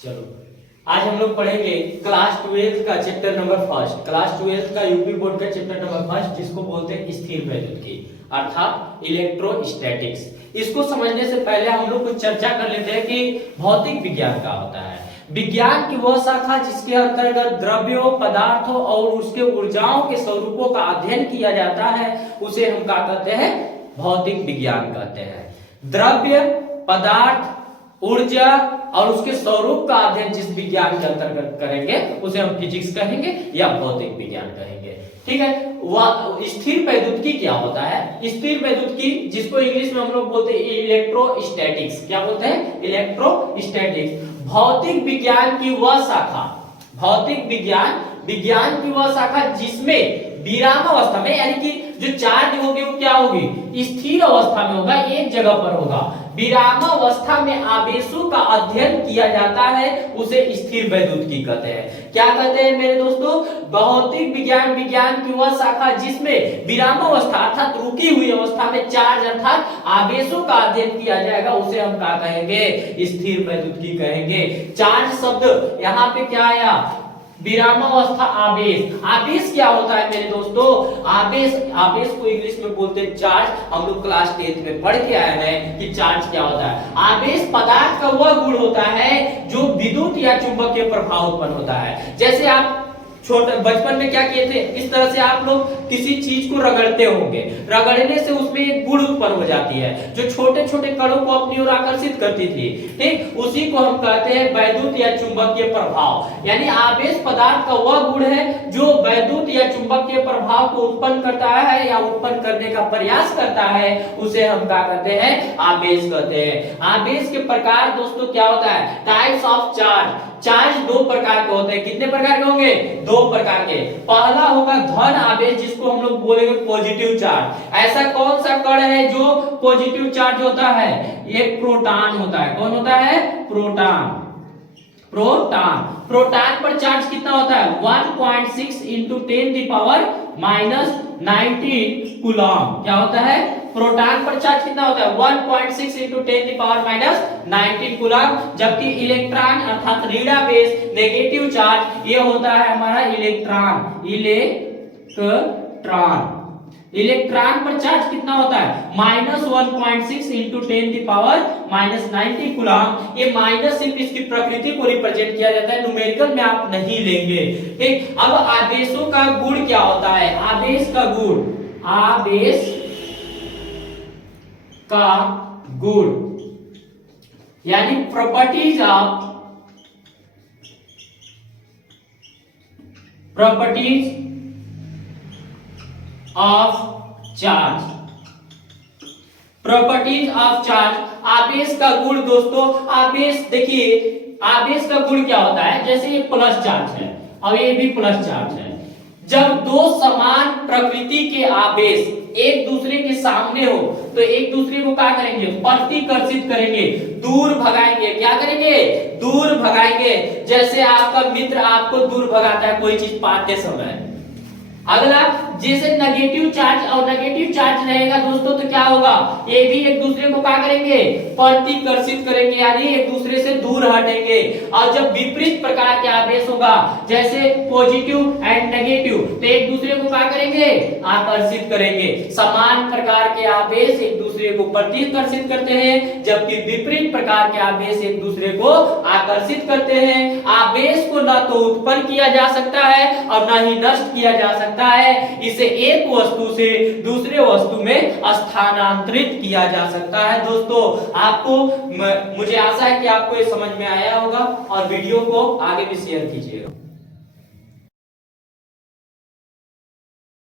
चलो आज हम लोग पढ़ेंगे क्लास 12 का चैप्टर नंबर फर्स्ट, क्लास 12 का यूपी बोर्ड का चैप्टर नंबर फर्स्ट, जिसको बोलते हैं स्थिर वैद्युतिकी अर्थात इलेक्ट्रोस्टैटिक्स। इसको समझने से पहले हम लोग कुछ चर्चा कर लेते हैं कि भौतिक विज्ञान क्या होता है। विज्ञान की वह शाखा जिसके अंतर्गत द्रव्यों, पदार्थों और उसके ऊर्जाओं के स्वरूपों का अध्ययन किया जाता है, उसे हम क्या कहते हैं? भौतिक विज्ञान कहते हैं। द्रव्य, पदार्थ, ऊर्जा और उसके स्वरूप का अध्ययन जिस विज्ञान के अंतर्गत करेंगे उसे हम फिजिक्स कहेंगे या भौतिक विज्ञान कहेंगे। ठीक है। वह स्थिर वैद्युतिकी क्या होता है? स्थिर वैद्युतिकी जिसको इंग्लिश में हम लोग बोलते हैं इलेक्ट्रोस्टैटिक्स। क्या बोलते हैं? इलेक्ट्रोस्टैटिक्स। भौतिक विज्ञान की वह शाखा, भौतिक विज्ञान की वह शाखा जिसमें विरामावस्था में, यानी कि जो चार्ज होगी वो क्या होगी? स्थिर अवस्था में होगा, एक जगह पर होगा। विरामावस्था में आवेशों का अध्ययन किया जाता है, उसे स्थिर वैद्युतिकी कहते हैं। क्या कहते हैं मेरे दोस्तों? भौतिक विज्ञान की वह शाखा जिसमें विरामावस्था अर्थात रुकी हुई अवस्था में चार्ज अर्थात आवेशों का अध्ययन किया जाएगा, उसे हम क्या कहेंगे? स्थिर वैद्युतिकी कहेंगे। चार्ज शब्द यहाँ पे क्या आया? विरामावस्था आवेश। आवेश क्या होता है मेरे दोस्तों? आवेश को इंग्लिश में बोलते हैं चार्ज। हम लोग क्लास 10 में पढ़ के आए हैं कि चार्ज क्या होता है। आवेश पदार्थ का वह गुण होता है जो विद्युत या चुंबकीय प्रभाव उत्पन्न होता है। जैसे आप छोटे बचपन में क्या किए थे, इस तरह से आप लोग किसी चीज को रगड़ते होंगे, रगड़ने से उसमें एक गुण उत्पन्न हो जाती है जो छोटे छोटे कणों को अपनी ओर आकर्षित करती थी। ठीक, उसी को हम कहते हैं वैद्युत या चुंबकीय प्रभाव। यानी आवेश पदार्थ का वह गुण है जो वैद्युत या चुंबकीय प्रभाव को उत्पन्न करता है या उत्पन्न करने का प्रयास करता है, उसे हम क्या कहते हैं? आवेश कहते हैं। आवेश के प्रकार दोस्तों क्या होता है? Types of charge. चार्ज दो प्रकार के होते हैं। कितने प्रकार के होंगे? दो प्रकार के। पहला होगा धन आवेश, जिसको हम लोग बोलेंगे पॉजिटिव चार्ज। ऐसा कौन सा कण है जो पॉजिटिव चार्ज होता है? एक प्रोटॉन होता है। कौन होता है? प्रोटॉन। प्रोटॉन पर चार्ज कितना होता है? 1.6 into 10⁻⁻19 कूलम। क्या होता है? प्रोटॉन पर चार्ज कितना होता है? 1.6 into 10⁻⁻19 कूलम। जबकि इलेक्ट्रॉन अर्थात ऋणावेश नेगेटिव चार्ज ये होता है हमारा इलेक्ट्रॉन। इलेक्ट्रॉन पर चार्ज कितना होता है? -1.6 into 10⁻⁻19 कूलम। ये माइनस सिर्फ इसकी प्रकृति को रिप्रेजेंट किया जाता है, न्यूमेरिकल में आप नहीं लेंगे। ठीक, अब आवेशों का गुण क्या होता है? आवेश का गुण, आवेश का गुण यानी properties of charge. Properties of charge, आवेश का गुण दोस्तों। आवेश देखिए, आवेश का गुण क्या होता है? जैसे ये प्लस चार्ज है और ये भी प्लस चार्ज है। जब दो समान प्रकृति के आवेश एक दूसरे के सामने हो तो एक दूसरे को क्या करेंगे? प्रतिकर्षित करेंगे, दूर भगाएंगे। क्या करेंगे? दूर भगाएंगे। जैसे आपका मित्र आपको दूर भगाता है कोई चीज पाते समय। अगला, जैसे नेगेटिव चार्ज और नेगेटिव चार्ज रहेगा दोस्तों तो क्या होगा? ये भी एक दूसरे को क्या करेंगे? प्रतिकर्षित करेंगे, यानी एक दूसरे से दूर हटेंगे। और जब विपरीत प्रकार के आवेश होगा जैसे पॉजिटिव एंड नेगेटिव, तो एक दूसरे को क्या करेंगे? आकर्षित करेंगे। समान प्रकार के आवेश एक दूसरे को प्रतिकर्षित करते हैं, जबकि विपरीत प्रकार के आवेश एक दूसरे को आकर्षित करते हैं। आवेश को न तो उत्पन्न किया जा सकता है और न ही नष्ट किया जा सकता है। इसे एक वस्तु से दूसरे वस्तु में स्थानांतरित किया जा सकता है। दोस्तों आपको, मुझे आशा है कि आपको ये समझ में आया होगा और वीडियो को आगे भी शेयर कीजिएगा।